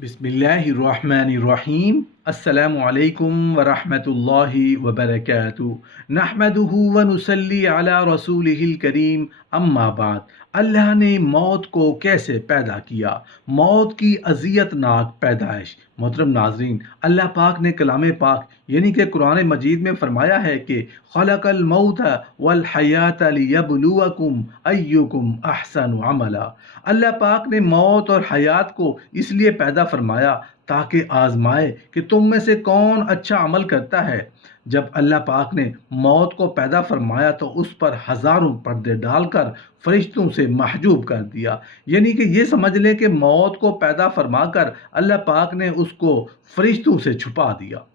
बिस्मिल्लाहिर्रहमानिर्रहीम। अस्सलामु अलैकुम वरहमतुल्लाहि वबरकातुहू। नहमदुहु व नुसल्ली अला रसूलिहिल करीम। अम्मा बाद। अल्लाह ने मौत को कैसे पैदा किया? मौत की अजियतनाक पैदाइश। मोहतरम नाजरीन, अल्लाह पाक ने कलाम पाक यानी कि कुरान मजीद में फरमाया है कि खलकल मौत वल हयात लियबलुवकुम अय्युकुम अहसनु अमला। अल्लाह पाक ने मौत और हयात को इसलिए पैदा फरमाया ताकि आजमाए कि तुम में से कौन अच्छा अमल करता है। जब अल्लाह पाक ने मौत को पैदा फरमाया तो उस पर हजारों पर्दे डालकर फरिश्तों से महजूब कर दिया। यानी कि ये समझ लें कि मौत को पैदा फरमाकर अल्लाह पाक ने उसको फरिश्तों से छुपा दिया।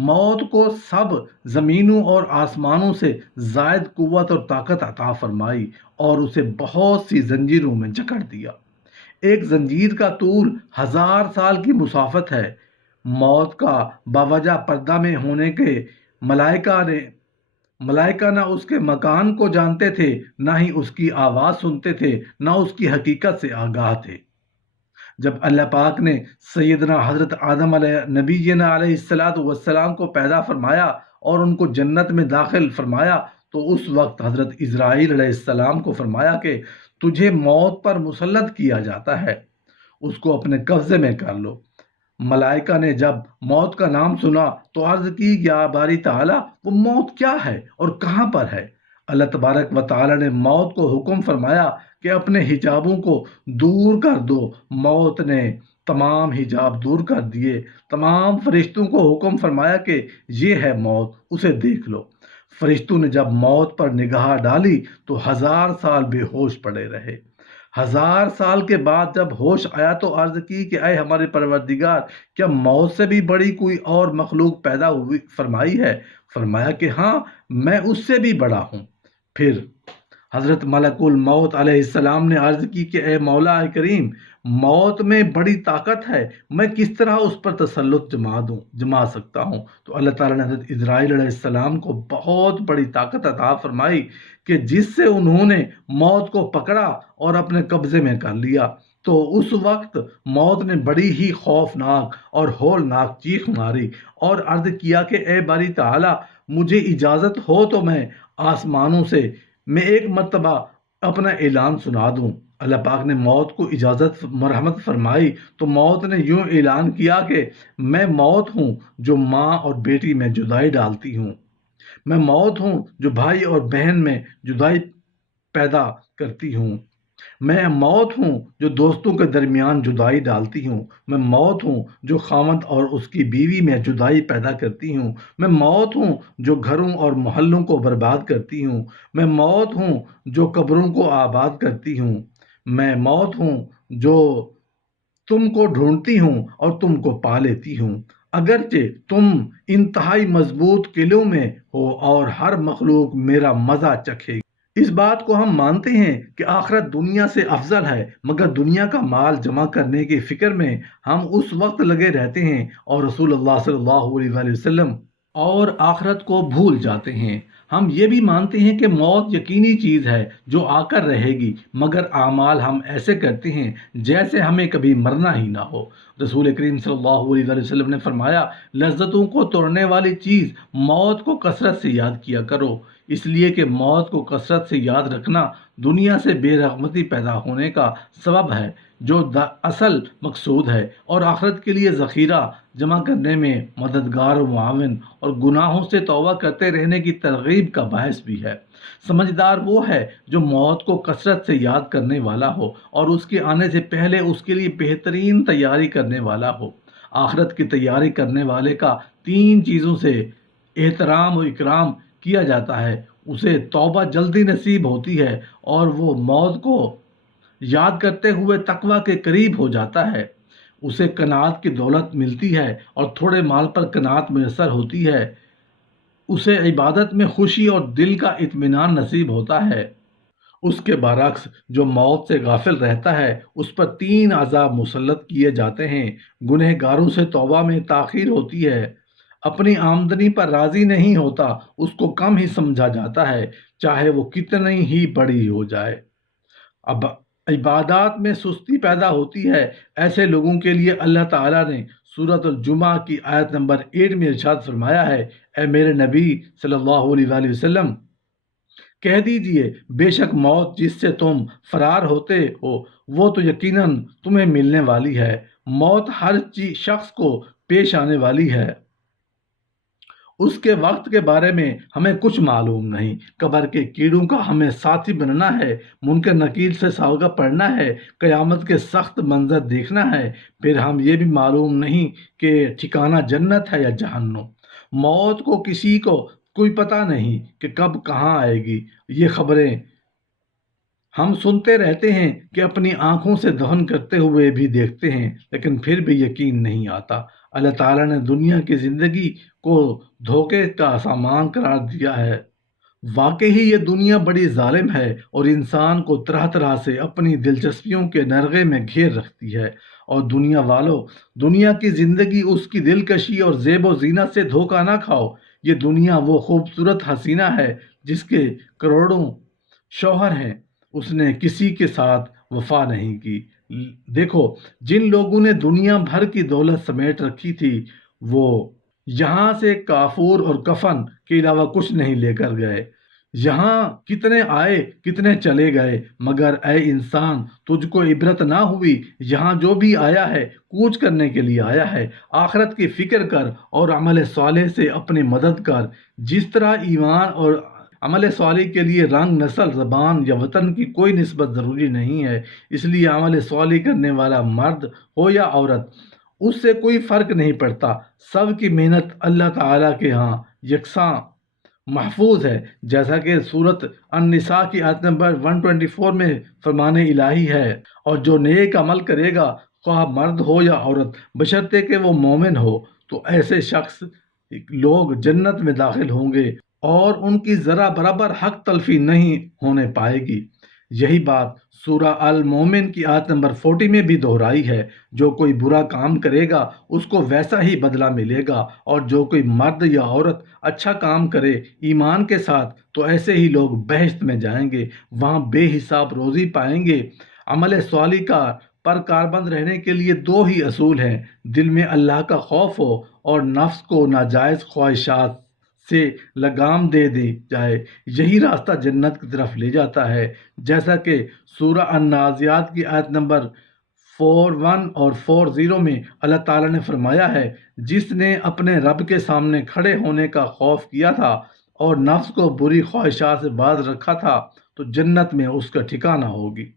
मौत को सब ज़मीनों और आसमानों से ज़ायद कुव्वत और ताकत अता फरमाई और उसे बहुत सी जंजीरों में जकड़ दिया। एक जंजीर का तूल 1000 साल की मुसाफत है। मौत का बावजह पर्दा में होने के मलाइका ना उसके मकान को जानते थे, ना ही उसकी आवाज़ सुनते थे, ना उसकी हकीकत से आगाह थे। जब अल्लाह पाक ने सैयदना हज़रत आदम नबीना अलैहिस्सलाम को पैदा फरमाया और उनको जन्नत में दाखिल फरमाया तो उस वक्त हज़रत इज़राइल अलैहिस्सलाम को फरमाया कि तुझे मौत पर मुसल्लत किया जाता है, उसको अपने कब्ज़े में कर लो। मलाइका ने जब मौत का नाम सुना तो अर्ज़ की, या बारी ताला, वो मौत क्या है और कहाँ पर है? अल्लाह तबारक व ताला ने मौत को हुक्म फरमाया कि अपने हिजाबों को दूर कर दो। मौत ने तमाम हिजाब दूर कर दिए। तमाम फरिश्तों को हुक्म फरमाया कि ये है मौत, उसे देख लो। फरिश्तों ने जब मौत पर निगाह डाली तो 1000 साल बेहोश पड़े रहे। 1000 साल के बाद जब होश आया तो अर्ज की कि अय हमारे परवरदिगार, क्या मौत से भी बड़ी कोई और मखलूक पैदा हुई फरमाई है? फरमाया कि हाँ, मैं उससे भी बड़ा हूँ। फिर हज़रत मलकुल मौत अलैहिस्सलाम ने अर्ज़ की कि ए मौला करीम, मौत में बड़ी ताकत है, मैं किस तरह उस पर तसल्लुत जमा सकता हूँ? तो अल्लाह ताला ने हज़रत इज़राइल अलैहिस्सलाम को बहुत बड़ी ताकत अता फरमाई कि जिससे उन्होंने मौत को पकड़ा और अपने कब्ज़े में कर लिया। तो उस वक्त मौत ने बड़ी ही खौफनाक और होलनाक चीख मारी और अर्ज़ किया कि ए बारी ताला, मुझे इजाज़त हो तो मैं आसमानों से मैं एक मर्तबा अपना ऐलान सुना दूं। अल्लाह पाक ने मौत को इजाज़त मरहमत फरमाई तो मौत ने यूं ऐलान किया कि मैं मौत हूँ जो माँ और बेटी में जुदाई डालती हूँ। मैं मौत हूँ जो भाई और बहन में जुदाई पैदा करती हूँ। मैं मौत हूँ जो दोस्तों के दरमियान जुदाई डालती हूँ। मैं मौत हूँ जो खामद और उसकी बीवी में जुदाई पैदा करती हूँ। मैं मौत हूँ जो घरों और मोहल्लों को बर्बाद करती हूँ। मैं मौत हूँ जो कब्रों को आबाद करती हूँ। मैं मौत हूँ जो तुमको ढूंढती हूँ और तुमको पा लेती हूँ। अगरचे तुम इंतहाई मजबूत किलों में हो और हर मखलूक मेरा मज़ा चखेगी। इस बात को हम मानते हैं कि आखिरत दुनिया से अफजल है, मगर दुनिया का माल जमा करने की फिक्र में हम उस वक्त लगे रहते हैं और रसूलुल्लाह सल्लल्लाहु अलैहि वसल्लम और आखिरत को भूल जाते हैं। हम ये भी मानते हैं कि मौत यकीनी चीज़ है जो आकर रहेगी, मगर आमाल हम ऐसे करते हैं जैसे हमें कभी मरना ही ना हो। रसूल करीम सल्लल्लाहु अलैहि वसल्लम ने फरमाया, लज्जतों को तोड़ने वाली चीज़ मौत को कसरत से याद किया करो, इसलिए कि मौत को कसरत से याद रखना दुनिया से बेरहमती पैदा होने का सबब है, जो असल मकसूद है, और आखिरत के लिए ज़ख़ीरा जमा करने में मददगार व मुआविन और गुनाहों से तौबा करते रहने की तरगीब का बायस भी है। समझदार वो है जो मौत को कसरत से याद करने वाला हो और उसके आने से पहले उसके लिए बेहतरीन तैयारी करने वाला हो। आखिरत की तैयारी करने वाले का 3 चीज़ों से एहतराम और इकराम किया जाता है। उसे तौबा जल्दी नसीब होती है और वो मौत को याद करते हुए तकवा के करीब हो जाता है। उसे कनात की दौलत मिलती है और थोड़े माल पर कनात मैसर होती है। उसे इबादत में खुशी और दिल का इत्मीनान नसीब होता है। उसके बरक्स जो मौत से गाफिल रहता है उस पर 3 अज़ाब मुसल्लत किए जाते हैं। गुनहगारों से तौबा में ताख़ीर होती है। अपनी आमदनी पर राज़ी नहीं होता, उसको कम ही समझा जाता है, चाहे वो कितनी ही बड़ी हो जाए। अब عبادات میں سستی پیدا ہوتی ہے، ایسے لوگوں کے لیے اللہ تعالیٰ نے سورۃ الجمعہ کی آیت نمبر 8 میں ارشاد فرمایا ہے، اے میرے نبی صلی اللہ علیہ وآلہ وسلم، کہہ دیجئے بے شک موت جس سے تم فرار ہوتے ہو وہ تو یقیناً تمہیں ملنے والی ہے۔ موت ہر شخص کو پیش آنے والی ہے، اس کے وقت کے بارے میں ہمیں کچھ معلوم نہیں۔ قبر کے کیڑوں کا ہمیں ساتھی بننا ہے، منکر نکیر سے سوگا پڑنا ہے، قیامت کے سخت منظر دیکھنا ہے، پھر ہم یہ بھی معلوم نہیں کہ ٹھکانہ جنت ہے یا جہنم۔ موت کو کسی کو کوئی پتہ نہیں کہ کب کہاں آئے گی۔ یہ خبریں ہم سنتے رہتے ہیں کہ اپنی آنکھوں سے دفن کرتے ہوئے بھی دیکھتے ہیں، لیکن پھر بھی یقین نہیں آتا۔ اللہ تعالیٰ نے دنیا کی زندگی کو دھوکے کا سامان قرار دیا ہے۔ واقعی یہ دنیا بڑی ظالم ہے اور انسان کو طرح طرح سے اپنی دلچسپیوں کے نرغے میں گھیر رکھتی ہے۔ اور دنیا والوں، دنیا کی زندگی، اس کی دلکشی اور زیب و زینت سے دھوکہ نہ کھاؤ۔ یہ دنیا وہ خوبصورت حسینہ ہے جس کے کروڑوں شوہر ہیں، اس نے کسی کے ساتھ وفا نہیں کی۔ دیکھو، جن لوگوں نے دنیا بھر کی دولت سمیٹ رکھی تھی وہ یہاں سے کافور اور کفن کے علاوہ کچھ نہیں لے کر گئے۔ یہاں کتنے آئے کتنے چلے گئے، مگر اے انسان، تجھ کو عبرت نہ ہوئی؟ یہاں جو بھی آیا ہے کوچ کرنے کے لیے آیا ہے۔ آخرت کی فکر کر اور عمل صالح سے اپنی مدد کر۔ جس طرح ایمان اور عمل صالح کے لیے رنگ، نسل، زبان یا وطن کی کوئی نسبت ضروری نہیں ہے، اس لیے عمل صالح کرنے والا مرد ہو یا عورت، اس سے کوئی فرق نہیں پڑتا۔ سب کی محنت اللہ تعالیٰ کے ہاں یکساں محفوظ ہے، جیسا کہ سورۃ النساء کی آیت نمبر 124 میں فرمان الہی ہے، اور جو نیک عمل کرے گا خواہ مرد ہو یا عورت، بشرطے کہ وہ مومن ہو، تو ایسے شخص لوگ جنت میں داخل ہوں گے اور ان کی ذرا برابر حق تلفی نہیں ہونے پائے گی۔ یہی بات سورہ المومن کی آیت نمبر 40 میں بھی دہرائی ہے، جو کوئی برا کام کرے گا اس کو ویسا ہی بدلہ ملے گا، اور جو کوئی مرد یا عورت اچھا کام کرے ایمان کے ساتھ تو ایسے ہی لوگ بہشت میں جائیں گے، وہاں بے حساب روزی پائیں گے۔ عمل صالح کا پر کاربند رہنے کے لیے دو ہی اصول ہیں: دل میں اللہ کا خوف ہو اور نفس کو ناجائز خواہشات سے لگام دے دی جائے۔ یہی راستہ جنت کی طرف لے جاتا ہے، جیسا کہ سورہ النازعات کی آیت نمبر 41 اور 40 میں اللہ تعالیٰ نے فرمایا ہے، جس نے اپنے رب کے سامنے کھڑے ہونے کا خوف کیا تھا اور نفس کو بری خواہشات سے باز رکھا تھا تو جنت میں اس کا ٹھکانہ ہوگی۔